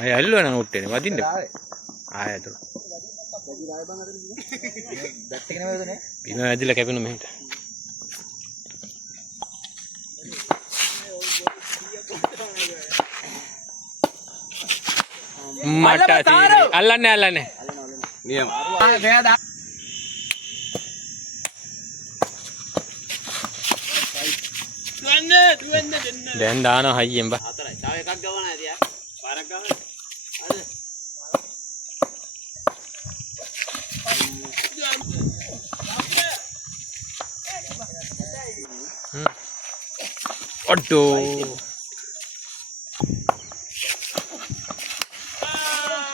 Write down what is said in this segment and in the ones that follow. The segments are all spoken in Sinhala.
අය ඇල්ලුවා නම් උට්ටේනේ වදින්න. ආයෙත්. බැට් එක නෙමෙයිද නේ? බිම වැදිලා කැපෙනු මෙහෙට. මට අල්ලන්නේ. නියම. දැන් දානවා හයියෙන් බා. හතරයි. තව එකක් ගවන ඇති ආ. පාරක් ගවන. ඔඩෝ.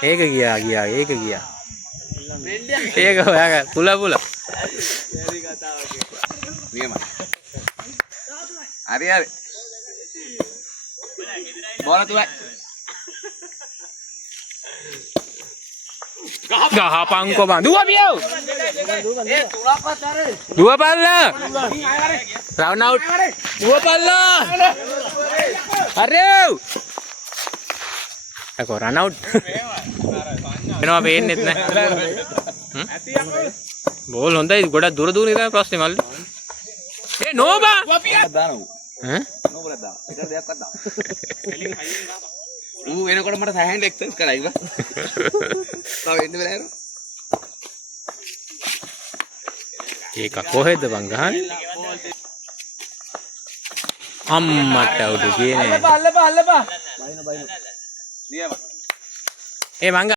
ඒක ගියා. ඒක හොයාගන්න. පුල. හරි කතාවක්. නියමයි. හරි. බෝල තුයි. ගහපංකො බං. දුව පියව. ඒ තුනක්වත් අර. දුව පල්ලා. Round out. දුව පල්ලා. හරි. අකෝ රන් අවුට්. එනවා පේන්නෙත් නැහැ. බෝල් හොඳයි. ගොඩක් දුර ඉඳන් ප්‍රශ්නේ මල්ලි. ඒ නෝබා. දානවා. ඈ? නෝබලක් දානවා. ඒක දෙයක්වත් දානවා. එලින් හයියෙන් දාපන්. ඌ එනකොට මට සෑහෙන එක්සර්සයිස් කරා ඉබ්බා. තව එන්න වෙලා යනවා. ඒක කොහෙද බං ගහන්නේ? අම්මට උඩ කියන්නේ. අල්ලපා. බයින. නියම. ඒ මංග